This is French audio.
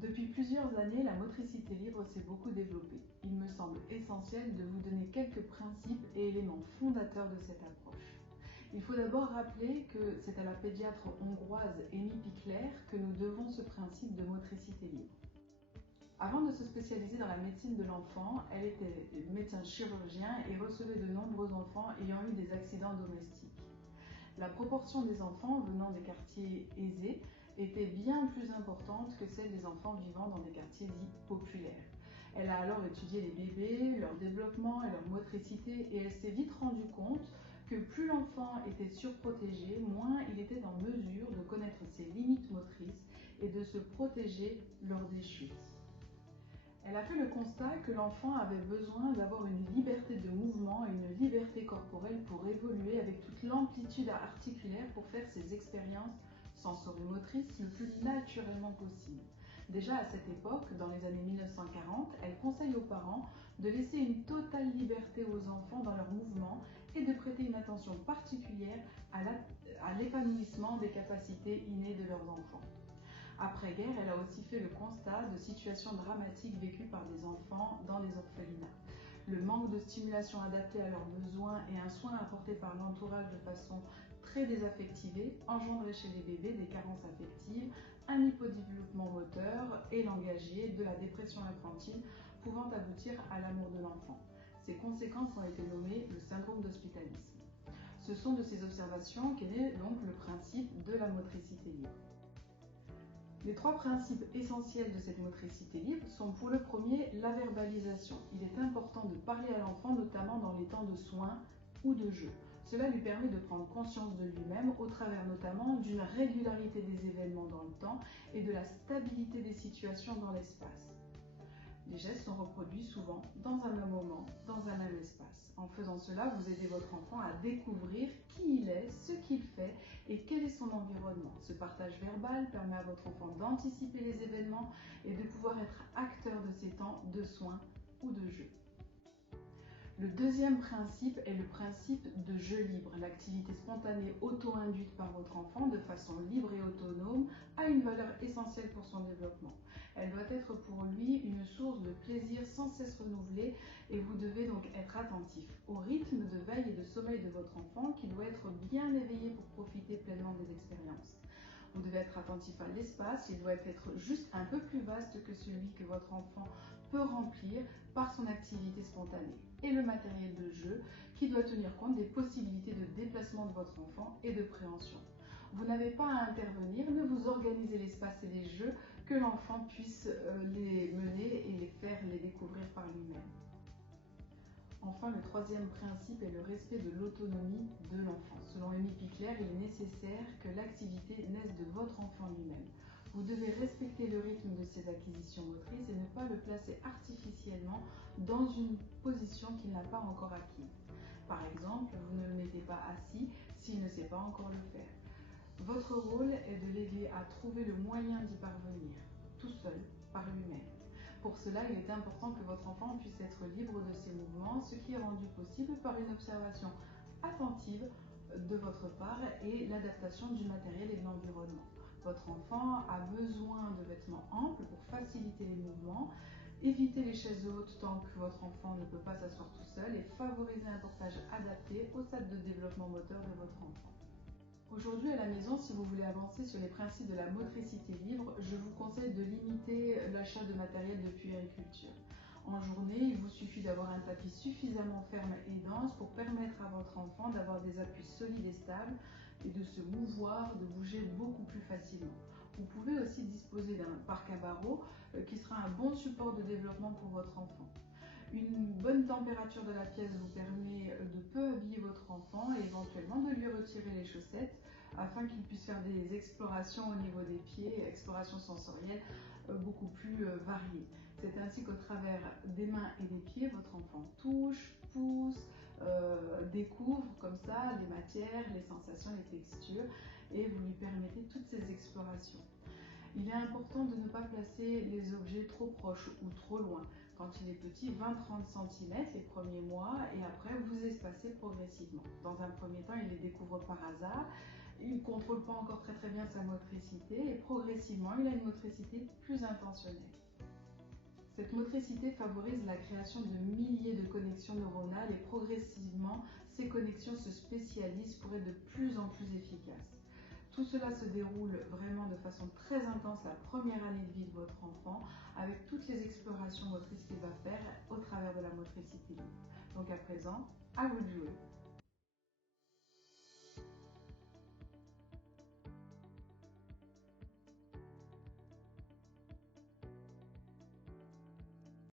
Depuis plusieurs années, la motricité libre s'est beaucoup développée. Il me semble essentiel de vous donner quelques principes et éléments fondateurs de cette approche. Il faut d'abord rappeler que c'est à la pédiatre hongroise Amy Pichler que nous devons ce principe de motricité libre. Avant de se spécialiser dans la médecine de l'enfant, elle était médecin chirurgien et recevait de nombreux enfants ayant eu des accidents domestiques. La proportion des enfants venant des quartiers aisés était bien plus importante que celle des enfants vivant dans des quartiers dits populaires. Elle a alors étudié les bébés, leur développement et leur motricité et elle s'est vite rendue compte que plus l'enfant était surprotégé, moins il était en mesure de connaître ses limites motrices et de se protéger lors des chutes. Elle a fait le constat que l'enfant avait besoin d'avoir une liberté de mouvement et une liberté corporelle pour évoluer avec toute l'amplitude articulaire pour faire ses expériences sensorimotrices le plus naturellement possible. Déjà à cette époque, dans les années 1940, elle conseille aux parents de laisser une totale liberté aux enfants dans leurs mouvements et de prêter une attention particulière à l'épanouissement des capacités innées de leurs enfants. Après-guerre, elle a aussi fait le constat de situations dramatiques vécues par des enfants dans les orphelinats. Le manque de stimulation adaptée à leurs besoins et un soin apporté par l'entourage de façon très désaffectivée engendrait chez les bébés des carences affectives, un hypodéveloppement moteur et langagier, de la dépression infantile pouvant aboutir à la mort de l'enfant. Ces conséquences ont été nommées le syndrome d'hospitalisme. Ce sont de ces observations qu'est né donc le principe de la motricité libre. Les trois principes essentiels de cette motricité libre sont pour le premier la verbalisation. Il est important de parler à l'enfant, notamment dans les temps de soins ou de jeu. Cela lui permet de prendre conscience de lui-même au travers notamment d'une régularité des événements dans le temps et de la stabilité des situations dans l'espace. Les gestes sont reproduits souvent dans un même moment, dans un même espace. En faisant cela, vous aidez votre enfant à découvrir qui il est, ce qu'il fait et quel est son environnement. Ce partage verbal permet à votre enfant d'anticiper les événements et de pouvoir être acteur de ces temps de soins ou de jeu. Le deuxième principe est le principe de jeu libre. L'activité spontanée auto-induite par votre enfant de façon libre et autonome a une valeur essentielle pour son développement. Elle doit être pour lui une source de plaisir sans cesse renouvelée et vous devez donc être attentif au rythme de veille et de sommeil de votre enfant qui doit être bien éveillé pour profiter pleinement des expériences. Vous devez être attentif à l'espace, il doit être juste un peu plus vaste que celui que votre enfant peut remplir par son activité spontanée. Et le matériel de jeu qui doit tenir compte des possibilités de déplacement de votre enfant et de préhension. Vous n'avez pas à intervenir, mais vous organisez l'espace et les jeux que l'enfant puisse les mener et les faire les découvrir par lui-même. Enfin, le troisième principe est le respect de l'autonomie de l'enfant. Selon Amy Pichler, il est nécessaire que l'activité naisse de votre enfant lui-même. Vous devez respecter le rythme de ses acquisitions motrices et ne pas le placer artificiellement dans une position qu'il n'a pas encore acquise. Par exemple, vous ne le mettez pas assis s'il ne sait pas encore le faire. Votre rôle est de l'aider à trouver le moyen d'y parvenir, tout seul, par lui-même. Pour cela, il est important que votre enfant puisse être libre de ses mouvements, ce qui est rendu possible par une observation attentive de votre part et l'adaptation du matériel et de l'environnement. Votre enfant a besoin de vêtements amples pour faciliter les mouvements, éviter les chaises hautes tant que votre enfant ne peut pas s'asseoir tout seul et favoriser un portage adapté au stade de développement moteur de votre enfant. Aujourd'hui à la maison, si vous voulez avancer sur les principes de la motricité libre, je vous conseille de limiter l'achat de matériel de puériculture. En journée, il vous suffit d'avoir un tapis suffisamment ferme et dense pour permettre à votre enfant d'avoir des appuis solides et stables et de se mouvoir, de bouger beaucoup plus facilement. Vous pouvez aussi disposer d'un parc à barreaux qui sera un bon support de développement pour votre enfant. Une bonne température de la pièce vous permet de peu habiller votre enfant et éventuellement de lui retirer les chaussettes afin qu'il puisse faire des explorations au niveau des pieds, explorations sensorielles beaucoup plus variées. C'est ainsi qu'au travers des mains et des pieds, votre enfant touche, pousse, découvre comme ça les matières, les sensations, les textures et vous lui permettez toutes ces explorations. Il est important de ne pas placer les objets trop proches ou trop loin. Quand il est petit, 20-30 cm les premiers mois et après vous espacez progressivement. Dans un premier temps, il les découvre par hasard il ne contrôle pas encore très bien sa motricité et progressivement il a une motricité plus intentionnelle. Cette motricité favorise la création de milliers de connexions neuronales et progressivement ces connexions se spécialisent pour être de plus en plus efficaces. Tout cela se déroule vraiment de façon très intense la première année de vie de votre enfant avec toutes les explorations motrices qu'il va faire au travers de la motricité libre. Donc à présent, à vous de jouer.